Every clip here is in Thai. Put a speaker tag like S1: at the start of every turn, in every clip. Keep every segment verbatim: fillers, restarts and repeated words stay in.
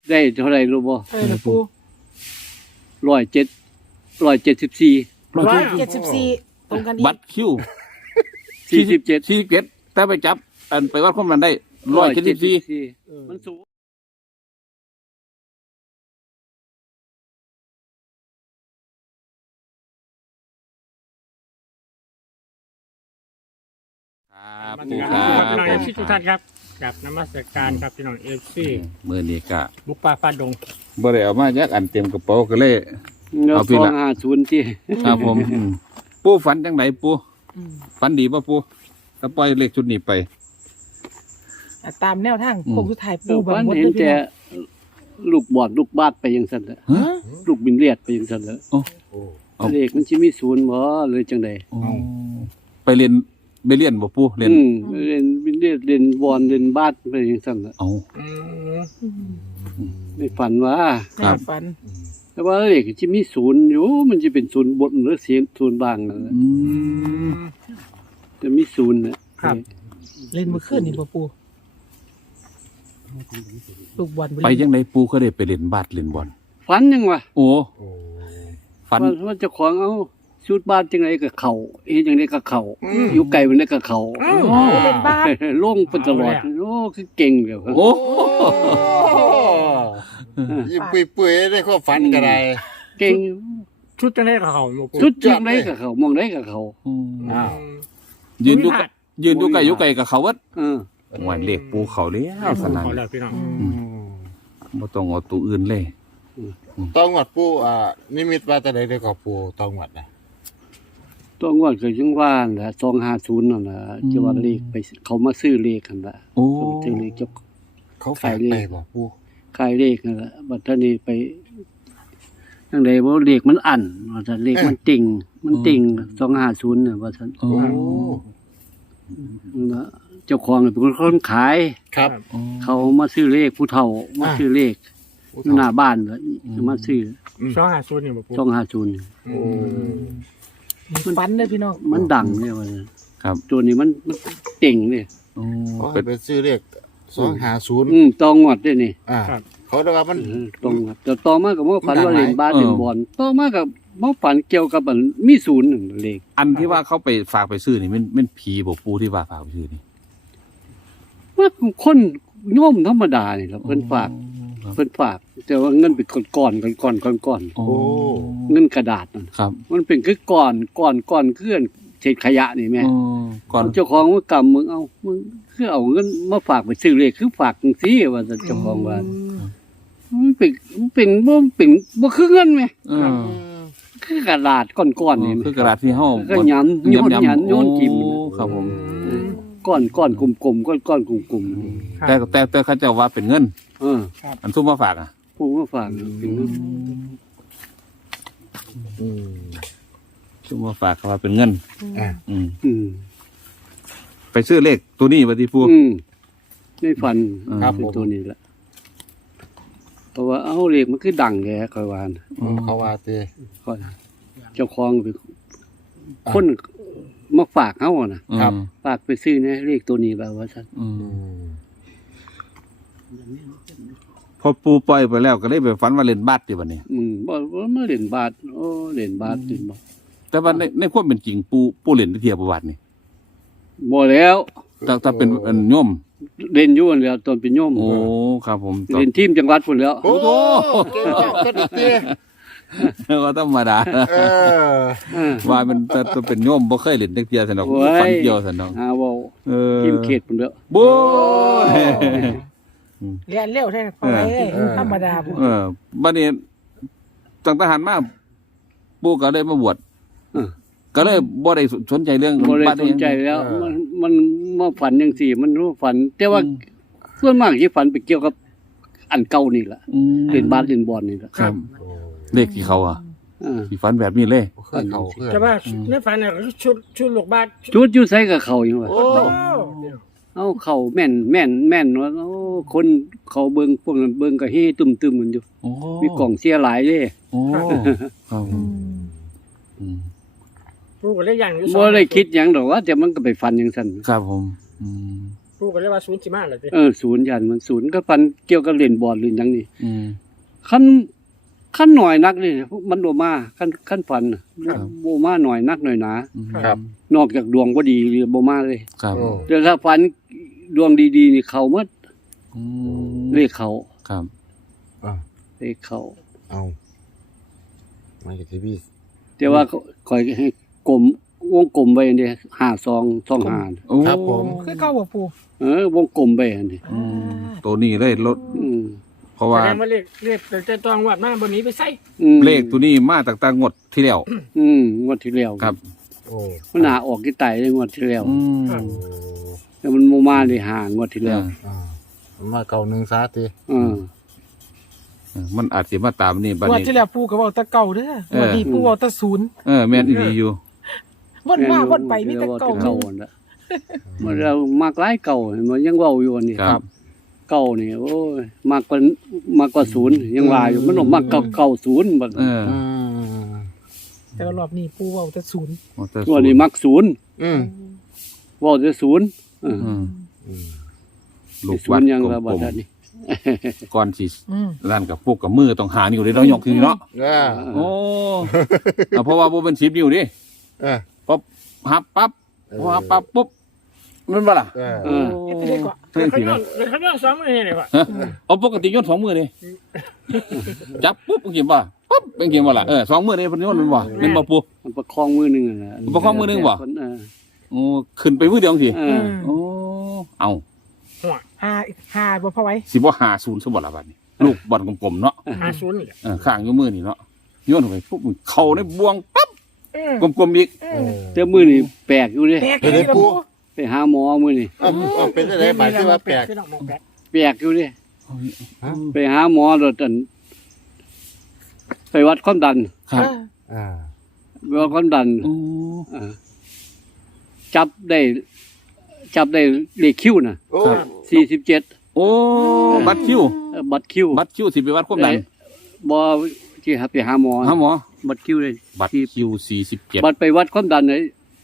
S1: ได้เท่าไหร่รู้บ่
S2: เออนะปู
S1: ร้อยเจ็ดร้อยเจ็ดสิบสี่
S2: ร้อยเจ็ดสิบสี่ตรงกันอีก
S3: บัตรคิว
S1: สี่สิบเจ็ด
S3: สี่สิบเจ็ดแต่ไปจับอันไปวัดความดันได้ร้อยเจ็ดสิบสี่
S1: มันสูง
S3: ครับ
S2: มา
S3: ปู
S2: ถึง
S3: ค
S2: ค
S3: รั
S2: รั
S3: บบ
S2: พี่น้องเอฟซีทุกท่านครับกับนมัสการครับพี่น้องเอฟซี
S3: เมื่อนี้ก็
S2: บุกป่าฟาดง
S3: บ่ได้เอามาจากอันเต็มกระเป๋าก็เลย
S1: เงา
S3: เอา
S1: ส
S3: พี่
S1: อง
S3: ละ
S1: ห้าศูนย์ที่
S3: ครับผมอืมปูฝันจังไหนปู
S2: อืม
S3: ฝันดีป่ะปูถ้าปล่อยเลขชุดนี้ไป
S2: อ่ะตามแนวทาง
S3: อืม
S2: โค้งสุดท้ายปูแบบ
S1: มัน
S2: หมด
S1: เห็
S2: เล
S1: น
S2: ยพี่
S1: แต่
S2: น้อง
S1: ลูกบอดลูกบาดไปยังสั่นแหละ
S3: ฮะ
S1: ลูกบินเลียดไปยังสั่นแหละ
S3: โอ้
S4: โอ้
S1: เลขมันสิมีศูนย์บ่หรือจังใด
S3: โอ้ไปเรียนไปเรียนบ่ปูเรียน
S1: อืมเล่นบินเลียดเล่นบอลเล่นบาสไปยังสั่นแหละ
S3: เอา
S2: อืม
S1: ในฝันว่า
S2: ในฝัน
S1: แต่ว่าเลขสิมีศูนย์อยู่มันจะเป็นศูนย์บนหรือเสียงศูนย์ล่างนั่นแหละ
S3: อื
S2: อื
S3: ม
S2: ม
S1: จะมีศูนย์น่ะ
S2: ครับ เล่นเมื่อคืนนี่บ่ปูลูกบอล
S3: ไปจังไหนปูก็ได้ไปเล่นบาสเล่นบอล
S1: ฝันยังวะ
S3: โอ้
S4: โอ้
S3: ฝัน
S1: ว่าว่าเจ้าของเอาชุดบาสจังไดก็เข้าเฮ็ดจังไดก็เข้าอยู่ไกลมันได้ก็เข้า
S2: อ้าวเป็นบ้าน
S1: ลงไปตลอดโอ้คือเก่งเดี๋ยวครับ
S3: โอ้
S4: ยิ้มปุยๆได้ความฝันก็ได้
S1: เก่ง
S2: ชุดจะได้กับเขาหมดปู
S1: ชุดจังไดก็เข้ามองได้ก็เข้า
S4: อ้าว
S3: ยืนดูใกล้ยืนดูไกลอยู่ไกลกับเขาวัด
S1: เออ
S3: หวานเลขปูเขาแล้วสนั่น
S2: เขาแล้วพี่น้อง
S3: บ่ต้องเอาตัวอื่นเลย
S4: ต้องวัดปู่อ่านิมิตว่าจะได้ได้กับปู่ต้องวัดนะ
S1: ตัวงวดก็ยังว่าน่ะสองห้าศูนย์นั่นน่ะจะว่าเลขไปเขามาซื้อเลขกันล่ะ
S3: โอ้
S1: เขามาซื้อเลขเจ้า
S4: เขาฝากไปบอกปู่
S1: ขายเลขนั่นล่ะบัดท่านี้ไปจังไดบ่เลขมันอั้นว่าซั่นเลขมันติ่งมันติ่งสองห้าศูนย์น่ะว่าซั่น
S3: โอ้
S4: โอ้
S1: แล้วเจ้าของเป็นคนขาย
S4: ครับ
S1: เขามาซื้อเลขผู้เฒ่ามาซื้อเลขอยู่หน้าบ้านเลยมาซื้อ
S2: สองห้าศูนย์นี่บ่ปู
S1: สองห้าศูนย์
S4: โอ้
S2: ฝันเลยพี่น้อง
S1: มันดังเนี่ยว่าซั่น
S3: ครับ
S1: ตัวนี้มันมันเก่งเนี่ย
S3: โอ้
S4: เขา
S3: เป็
S4: ให้
S3: น
S4: ไปซื้อเลขสองห้าศูนย์
S1: อืมตองวดด้วยนี่
S4: อ่าเขาเรียกว่ามัน
S1: เออตองวดแต่ต่อมากับว่าฝันว่า
S4: มันดังหลาย
S1: เล่นบาสเล่นบอลต่อมากับว่าฝันเกี่ยวกับอันมีศูนย์หนึ่งเลข
S3: อันที่ว่าเขาไปฝากไปซื้อนี่มันมันผีบ่ปูที่ว่าฝากไปซื้อนี่
S1: ว่าคนโน้มธรรมดานี่ครับเพิ่นฝาก
S3: ครับ
S1: เพิ่นฝาก แต่ว่าเงินเป็นก้อนๆก้อนๆก้อน
S3: โอ้
S1: ๆเงินกระดาษนั่น
S3: ครับ
S1: มันเป็นคือก้อนก้อนก้อนเคลื่อนเศษขยะนี่แม่
S3: โอ้ก่อน
S1: เจ้าของว่ากำมึงเอามึงคือเอาเงินมาฝากไปซื้อเลขคือฝากจังซี่ว่าซั่นเจ้าของว่ามันเป็นมันเป็นบ่เป็นบ่คือเงินแม่
S3: เออ
S1: คือกระดาษก้อนๆนี่แม่
S3: คือกระดาษที่เฮา
S1: ก็หยันโยนหยันโยนจิ้ม
S3: โอ้ครับผม
S1: ก้อนก้อนกลมๆก้อนก้อนกลม
S3: แต่แต่แต่เขาเจะว่าเป็นเงิน
S1: ๆเออ
S3: อันซุ่มมาฝากอ่ะ
S1: ผู้มาฝากเป็นเงิน
S4: อืม
S3: ซุ่มมาฝากเขาว่าเป็นเงิน
S4: อ่า
S3: อืม
S1: อืม
S3: ไปซื้อเลขตัวนี้บ่ที่ปู
S1: อืมในฝัน
S3: ครับ
S1: เป็นตัวนี้แหละเพราะว่าเอาเลขมันคือดังแกค่อยว่านะ
S4: เขาว่าเต้
S1: ค่อยเจ้าของเป็นคนมาฝากเฮาอะนะ
S3: ครับ
S1: ฝากไปซื้อเนี่ยเลขตัวนี้แบบว่าซั่น
S3: อื
S4: อื
S3: ม
S4: ม
S3: พอปูปล่อยไปแล้วก็เลยไปฝันว่าเล่นบาสติบัดนี้
S1: อืมบ่บ่มาเล่นบาสโอ้เล่นบาสเล่นบาส
S3: แต่ว่าในในความเป็นจริงปูปูเล่นได้เทียบประวัตินี่
S1: บ่แล้ว
S3: ถ้าถ้าเป็นอันโยม
S1: เล่นอยู่นั่นแหล้วตอนเป็นโยม
S3: โอ้ครับผมตอน
S1: เล่นทีมจังหวัดพุ่นแล้ว
S4: โอ้เก่งมากก็ดีเต้
S3: ก็ธรรมดา
S4: เออ
S1: เออ
S3: ว่ามันจะจะเป็นโยมบ่เคยเล่นจักเทียซั่นดอก
S1: โอ้ย
S3: ฝันเกี่ยวซั่นดอก
S1: หาเว้า
S3: เออ
S1: ทีมเขตพุ่นแล้ว
S3: โบ้ย
S2: เรียนเร็วใช่ไหมพอไหมเอ้ยธรรมดาปู
S3: เออบัดนี้ตั้งทหารมาปู่ก็เลยมาบวช
S1: เออ
S3: ก็เลยบ่ได้สนใจเรื่อง
S1: บ่ได้
S3: บ้าน
S1: สนใจ
S3: เรื่อง
S1: แล้ว
S4: เออ
S1: มันมันมาฝันจังซี่ มันรู้ฝัน แต่ว่าส่วนมากสิฝันไปเกี่ยวกับอันเก่านี่ล่ะ
S3: อืม
S1: เล่นบาสเล่นบอลนี่ล่ะ
S3: ครับ
S4: โอ้
S3: เลขที่เขาอ่ะ
S1: เออ
S3: ที่ฝันแบบนี้เลย
S4: เคยเขาเคย
S2: แต่ว่าในฝันน่ะชุดชุดลูกบาศ
S1: ชุดอยู่ไสกับเขาอยู่ว่า
S4: โอ้
S2: โอ้
S1: เอาเขาแม่นแม่นแม่นว่าโอ้คนเขาเบิ่งพวกนั้นเบิ่งก็เฮตึมๆกันอยู่
S3: โอ้
S1: มีกล่องเสียหลายเด้
S3: โอ้ครับ
S2: อืม
S3: อืม
S2: ปูก็เลยย่างอยู่สอง
S1: บ่ได้คิดหยังดอกว่าแต่มันก็ไปฟันจังซั่น
S3: ครับผมอืม
S2: ปูก็เรียกว่าศูนย์สิมาเลยสิ
S1: เออศูนย์ยันมันศูนย์ก็ฟันเกี่ยวกับเล่นบอลหรือหยังนี่
S3: อืม
S1: ขั้นขั้นหน่อยนักนี่มันบ่มาขั้นขั้นฟันน่ะ
S3: ครับ
S1: บ่มาหน่อยนักหน่อยหนา
S4: ครับ
S1: นอกจากดวงบ่ดีหรือบ่มาเลย
S3: ครับ
S4: โอ้
S1: แต่ถ้าฟันดวงดีๆนี่เข้าหมด
S3: อืม
S1: เลขเข้า
S3: ครับ
S4: อ่า
S1: เลขเข้า
S4: เอามาจากทีวี
S1: แต่ว่าคอยให้กลมวงกลมไว้อันนี้ห้าซองซองห้า
S3: โอ้
S4: ครับผม
S2: คือเข้าบ่ปู
S1: เออวงกลมไปอันนี้
S3: อืมตัวนี้เลยลด
S1: อืม
S3: เพราะ
S2: แส
S3: ว่า
S2: ดงว่าเลขเลขแต่ตองวัดมาบนนี้ไปใส่
S1: อืม
S3: เลขตัวนี้มาตั้งแต่งวดที่แล้ว
S1: อืมงวดที่แล้ว
S3: ครับ
S4: โอ้
S1: มันหนาออกที่ไตเลยงวดที่แล้ว
S3: อืม
S4: โอ้
S1: แต่มันบ่มาได้ห่างงวดที่แล้ว
S4: อ่ามันมาเก่าหนึ่งซาติ
S1: เออ
S3: เออมันอาจสิมาตามนี่บัด
S2: งวด
S3: นี้
S2: ที่แล้วปูก็เว้าแตะเก่าเด้อ
S3: เออ
S2: งวดนี้ปูเว้าแตะศูนย์
S3: เออแม่นอีหลีอยู่
S2: วนมาวนไปมีแต่เก่า
S1: เก่าอันละมันเรามากหลายเก่ามันยังเว้าอยู่อันนี้
S3: ครับ
S1: เก่านี่โอ้ยมากกว่ามากกว่าศูนย์ยังว่าอยู่มันออกมากเก่าเก่าศูนย์บัด
S3: เออ
S4: อืม
S2: แต่ว่ารอบนี้ปูเว้าแต่ศูนย์
S3: มอเตอร์
S1: ตัวนี้มักศูนย์
S4: อืม
S1: เว้าแต่ศูนย์เออ
S3: อืม
S4: อืม
S3: ลูก
S1: ศู
S3: วั
S1: น
S3: ด
S1: ย์ยัง
S3: ก
S1: ละบั
S3: ล
S1: ด
S3: ม
S1: นี้
S3: ๆก่อนสิ
S2: อืม
S3: ลั่นกับพวกกับมือต้องหานิ้วเลยเรายกขึ้นเนาะ
S4: อ่า
S3: โอ้เอาเพราะว่าบ่เป็นสิบนิ้วดิ
S4: เออ
S3: พอหับปั๊บพอหับปั๊บปุ๊บมันบ่ล่ะ
S4: เออ
S1: เออ
S2: เฮ็ดไปได้ก่อน
S3: เท่สิ
S2: เดี๋ยว
S3: นะ
S2: เขาย้อนสองมือให้เลยว่ะ
S3: ฮะเอาปกติโยนสองมือเลยจับปุ๊บเป็นกี่บ่ปุ๊บเป็นกี่บ่ล่ะเออสองมือเลยเพิ่นโยนมันบ่เป็นบ่ปู
S1: มันประคองมือหนึงนั่นแหละ
S3: ประคองมือหนึ่งบ่
S1: เออ
S3: โอ้ขึ้นไปมือเดียวสิ
S1: เอ
S2: อื
S1: อ
S2: ม
S3: โอ้เอา
S2: หัวหาหาบ่พอไว้
S3: สิบ่หาศูนย์ซะบ่ล่ะบัดนี้ลูกบอลกลมๆเนาะ
S2: หาศูนย์นี่แหละ
S3: เออข้างอยู่มือนี่เนาะโยนเข้าไปปุ๊บเข้าในบวงปั๊บ
S2: อืม
S3: กลมๆอีก
S2: อื
S4: เอ
S2: ม
S4: อ
S1: แต่มือนี่แปลกอยู่เด้
S2: แปลกเลยปู
S1: ไปหาหมอมือนี่
S4: เอาเอาเป็นอะไรหมายที่ว่าแปลก
S2: คือดอกหมอกแปลก
S1: แปลกอยู่เด้
S4: ฮะ
S1: ไปหาหมอรถอันไปวัดความดัน
S3: ครับ
S4: อ่า
S1: ไปวัดความดัน
S3: โอ้
S1: เออจับได้ จับได้เลขคิวน่ะ
S4: โอ้
S1: สี่สิบเจ็ด
S3: โอ้บัตรคิว
S1: บัตรคิว
S3: บัตรคิวสิไปวัดความดัน
S1: บอที่หาไปหาหมอ
S3: หาหมอ
S1: บัตรคิวเลย
S3: บัตรคิวสี่สิบเจ็ด
S1: บัตรไปวัดความดันเลย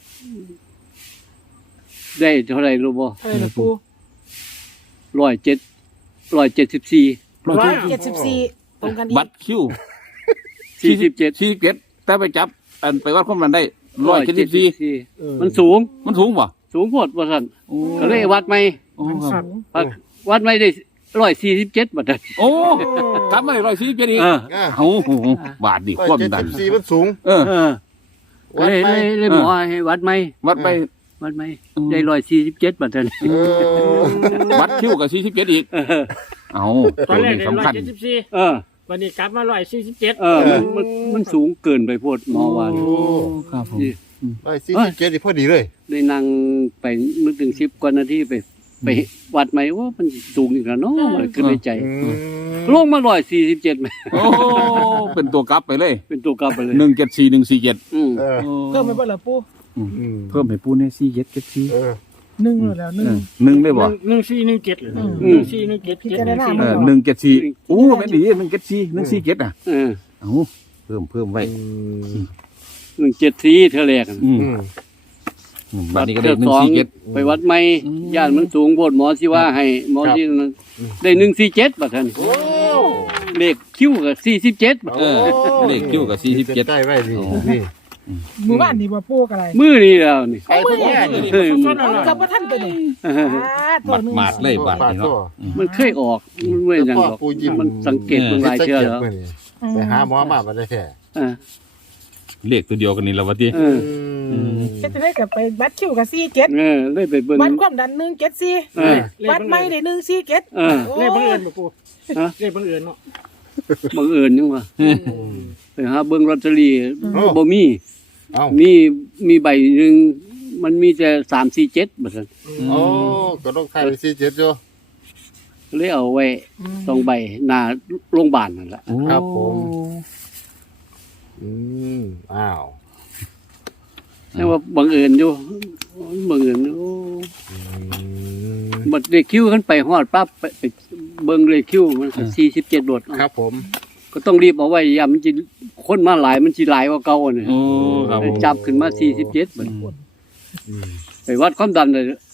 S1: ได้เท่าไหร่รู้บ่
S2: เออปู
S1: ร้อยเจ็ดร้อยเจ็ดสิบสี่
S2: ร้อยเจ็ดสิบสี่ตรงกันอีก
S3: บัตรคิว
S1: สี่สิบเจ็ด
S3: สี่สิบเจ็ดแต่ไปจับอันไปวัดความดันได้ร้อยเจ็ดสิบสี่
S1: มันสูง
S3: มันสูงป่ะ
S1: สูงโพดว่าซั่น
S3: โอ้
S1: ก็เลยวัดไม่
S3: โอ้
S2: มัน
S3: ค
S2: สู
S3: รับ
S2: ง
S1: วัดวัดไม่ได้ร้อยสี่สิบเจ็ดบัตร
S3: โอ้กลับมาร้อยสี่สิบเจ็ดอีก
S1: เออ
S4: อ่า
S3: โอ้โหบาทดิ
S4: ร้อย
S3: ความ
S4: เจ็ด
S3: ดัน
S4: สิบสี่มันสูง
S3: เออ
S1: เออ
S4: วัด
S1: เลย
S4: ไหม
S1: เลยเลยหมอให้วัดไม่
S3: วัดไป
S1: วัดไม่
S3: อืม
S1: ได้ร้อยสี่สิบเจ็ดบัตร
S4: เออ
S3: บัตรคิวกับสี่สิบเจ็ดอีก
S1: เออ
S3: เอา
S2: ตอน
S3: ตัว
S2: แรก
S3: นี้
S2: ได้
S3: สำ
S2: ร้อ
S3: คั
S2: ย
S3: ญ
S2: เจ็ดสิบสี่
S1: เออ
S2: วันนี้กลับมาร้อยสี่สิบเจ็ด
S1: เออมันมันมันสูงเกินไปโพดหมอว่า
S4: โอ้
S3: ครับผม
S1: นี่
S4: ร้อยสี่สิบเจ็ดนี่พอดีเลย
S1: ได้นั่งไปนึกถึงสิบกว่านาทีไปไปวัดไหมว่ามันสูงอีกแล้วเนาะมันขึ้นในใจ
S4: อืม
S1: ลงมาร้อยสี่สิบเจ็ดไหม
S3: โอ้เป็นตัวกลับไปเลย
S1: เป็นตัวกลับไปเลย
S3: หนึ่งเจ็ดสี่หนึ่งสี่เจ็ด
S1: อืม
S4: เออ
S2: เพิ่มไปเบิ่งละปู
S4: อืม
S3: เพิ่มให้ปูเนี่ยสี่เจ็ดเจ็ดสี่
S4: เออ
S2: หนึ่งเลยแล้วหนึ่ง
S3: หนึ่งได้บ่
S2: หนึ่งสี่หนึ่งเจ็ดเลย
S1: อืม
S2: หนึ่งสี่หนึ่งเจ็ดพิเจ็ดจาร หนึ่งณาสี่
S3: เออหนึ่งเจ็ดสี่โอ้แม่นดีหนึ่งเจ็ดสี่หนึ่งสี่เจ็ดอ่ะ
S1: เออ
S3: เอาเพิ่มเพิ่มไว้
S4: อืม
S1: หนึ่งเจ็ดสี่เท่าแรกอะ
S3: อืม
S4: อืม
S3: อืมบัดนี้ก็ได้หนึ่
S1: ส
S3: ง
S1: อง
S3: สี่เจ็ด
S1: ไปวัดไหม
S3: อืม
S1: ย่านมันสูงโพดหมอสิว่าให้หมอที่นั่นได้หนึ่งสี่เจ็ดบัตรท่าน
S4: โอ้
S1: เลขคิวกับสี่สิบเจ็ด
S3: เออเลขคิวกับสี่สิบเจ็ด
S4: ใกล้ไว้ดิ
S3: โอ้
S4: นี่
S2: มือบ้านนี่บ่ปูกอะไร
S1: มือนี่แล้วนี่
S4: ใกล้พวกแม่นี่
S1: เออ
S2: สดๆแล้วกับบ่ทันตัวนี้อ่าตัวหนึง
S3: มาดเลยบาท
S4: ปาด
S3: นี้
S4: ตั
S3: เนาะ
S4: ว
S1: มันเคยออกมันไม่ยังหรอก
S4: ปูยิ้ม
S1: มันสังเกตมันหลายเชื่อแล้ว
S4: ไปหาหมอมาบ่ได้แท้
S1: เออ
S3: เลขตัวเดียวกันนี่แล้ววะที่
S1: เออ
S4: อืม
S2: เฮ็ดจังได๋ก็ไปบัตรคิวกับสี่เจ็ด
S1: เออเลยไปเบิ่ง
S2: บัตรความดันหนึ่งเจ็ดสี่
S1: เออ
S2: บัตรใหม่ได้หนึ่งสี่เจ็ด
S1: เออ
S2: เลขบังเอิญบ่ปู
S1: ฮะ
S2: เลขบังเอิญเนาะ
S1: บังเอิญยังวะไปหาเบิ่งลอตเตอรี่บ่มี
S4: เอ้า
S1: มีมีใบหนึ่งมันมีแต่สามสี่เจ็ดบัดนั้น
S4: โอ้ก็ต้องทายไปสี่เจ็ดอยู่
S1: เลยเอาไว้สองใบหน้าโรงพยาบาลนั่นแหละ
S4: ครับผม อืมอ้าว
S1: แต่ว่าบังเอิญอยู่บังเอิญอยู่
S4: อืม
S1: บัดเลขคิวขึ้นไปฮอดปั๊บไปไปเบิ่งเลขคิวมันสี่สิบเจ็ดโดด
S4: ครับผม
S1: ก็ต้องรีบเอาไว้อย่ามันสิคนมาหลายมันสิหลายกว่าเก่าเนี่ย
S3: โอ้ครับผม
S1: จับขึ้นมาสี่สิบเจ็ดบัด
S4: อืม
S1: ไปวัดความดันเลย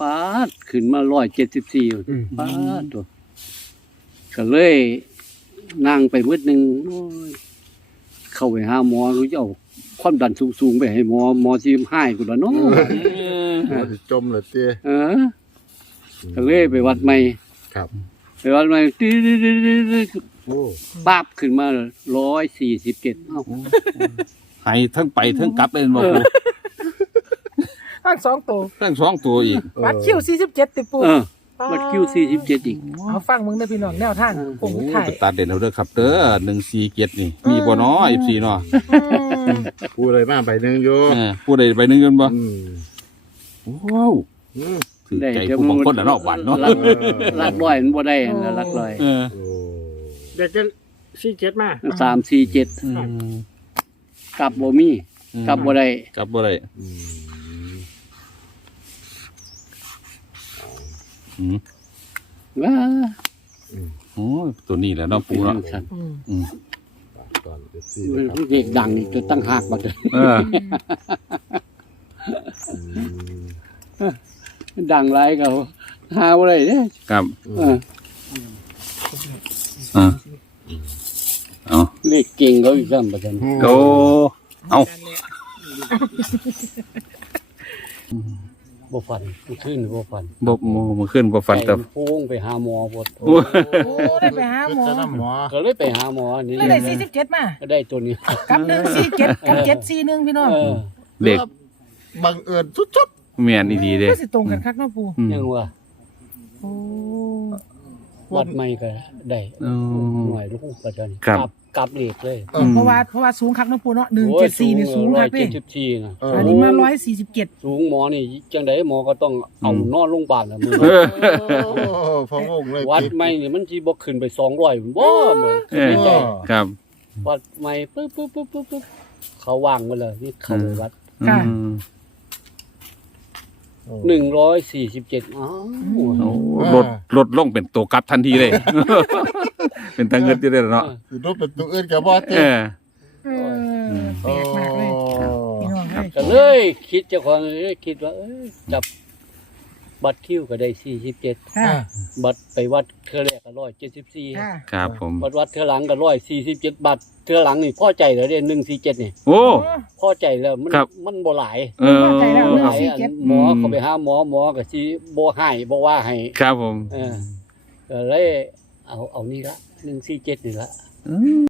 S1: ปาดขึ้นมาร้อยเจ็ดสิบสี่
S4: อืม
S1: ปาดตัวก็เลยนั่งไปมืดหนึ่งโอ้ยเข้าไปหาหมอรู้จะเอาความดันสูงๆไปให้หมอหมอซีมให้กูแล้วเนาะ
S4: หัวสิจมเลยเตี้ย
S1: เออก็เลยไปวัดใหม่
S4: ครับ
S1: ไปวัดใหม่ตื้อๆๆ
S4: โอ้
S1: ๆปั๊บขึ้นมาร้อยสี่สิบเจ็ดเอ้า
S3: ให้ทั้งไปทั้งกลับเลยบ่ปู
S2: ทั้งสองตัว
S3: ทั้งสองตัวอีก
S2: วัดคิวสี่สิบเจ็ดติปู
S1: เออวัดคิวสี่สิบเจ็ดอีก
S2: เอาฟังมึงได้อพี่น้องแนวทางผ
S3: โอ้
S2: ม
S3: โห
S2: ถ่าย
S3: ไปตัดเด่นเอาเด้อครับเด้อหนึ่งสี่เจ็ดนี่ มีบ่เนาะสิบสี่เนาะ
S4: ปูเลยมาไปหนึ่งอยู่
S3: เออผู้ใดไปหนึงกันบ่
S4: อืม
S3: ว้าว
S4: อืม
S3: ถือใจผู้บางคนน่ะเนาะหวานเนาะ
S1: ลักลักร้อยมันบ่ได้นะลักร้อย
S3: เออ
S4: โอ้
S5: เด็กจะสี่เจ็ดมา
S1: สามสี่เจ็ด
S3: อืม
S1: กลับบ่มีกลับบ่ได้
S3: กลับบ่ได้
S4: อืม
S3: อืม
S1: ว้า
S3: โอ้ยตัวนี้แหละเนาะปูเนาะ
S1: ครับ
S2: อืม
S3: อืม
S4: ก่อนเดี๋ยวสี่นะครับ
S1: เด็กดังจะตั้งหากบัดเลย
S3: เออ
S4: อืม
S1: ดังหลายก็หาบ่ได้เด้
S3: ครับ
S1: เออ
S3: อ่าเอา
S1: เลขเก่งเขาอีกซ้ำบัดนั้น
S3: โอ้เอา
S1: บ่ฟันขึ้นบ่ฟัน
S3: บ่บ่บ่ขึ้นบ่ฟันแต่
S1: ไปโค้งไปหาหมอบ่
S3: โอ้
S2: โอ้ได้ไปหาหมอ
S4: จะน้ำหมอ
S1: ก็เลยไปหาหมอนี่
S2: แล้วได้สี่สิบเจ็ดมา
S1: ก็ได้ตัวนี้
S2: กับหนึ่งสี่เจ็ดกับเจ็ดสี่หนึ่งพี่น้อง
S1: เออ
S3: เด็ก
S4: บังเอิญสุด
S3: แม่นอีดีเด้
S2: ก็สิตรงกันคักเนาะปู
S3: อืม
S1: ยังว่า
S2: โอ้
S1: วัดใหม่ก็ได้
S3: อ๋อ
S1: หน่วยลูกปัจจุบัน
S3: ครับ
S1: กลับกลับเลขเลย
S4: ๆเออ
S2: เพราะว่าเพราะว่าสูงคักเนาะปูเนาะหนึ่งเจ็ดสี่นี่สูง
S1: ร้อ
S2: คั
S1: ย
S2: กเล
S1: เจ็
S2: ย
S1: ดสิบสี่นะ
S4: เออ
S2: อันนี้มาร้อยสี่สิบเจ็ด
S1: สูงหมอนี่จังไดหมอก็ต้องเอานอนโรงพยาบาลน่ะมื้อ
S3: เออ
S4: โอ้พะวงเลย
S1: วัดใหม่นี่มันสิบ่ขึ้นไปสองร้อยบ่บ่
S3: เออครับ
S1: วัดใหม่ปึ๊บปึ๊บปึ๊บปึ๊บปึ๊บเขาวางไว้เลยนี่เขาไปวัด
S3: อืม
S1: หนึ่งร้อยสี่สิบเจ็ดอ้าว
S3: โอ้ลดลดลงเป็นตัวกลับทันทีเลย เป็นทางเงินที่ได้แล้วเนาะ
S4: คือรูปเป็นตัวอื่นกับบ่
S3: เอ
S4: เตี้ย
S3: อ
S2: เออแปลกมากเลยพี่น้องเลย
S1: ก็เลยคิดเจ้าของเลยคิดว่าเอ้ยจับบัตรคิวก็ได้สี่สิบเจ็ด
S2: ค่ะ
S1: บัตรไปวัดเทื่อแรกก็ร้อยเจ็ดสิบสี่
S2: ค่ะ
S3: ครับผม
S1: บัตรวัดเทื่อหลังก็ร้อยสี่สิบเจ็ดบัตรเทื่อหลังนี่พอใจแล้วเด้หนึ่งสี่เจ็ดนี่
S3: โอ้
S1: พอใจแล้วมัน
S3: ครับ
S1: มันบ่หลาย
S3: เออ
S2: ใจแล้วเรื่อง
S1: หลายอันหมอเขาไปหาหมอหมอก็สิบ่ให้บ่ว่าให้
S3: ครับผม
S1: เออก็เลยเอาเอานี่ละหนึ่งสี่เจ็ดนี่ละ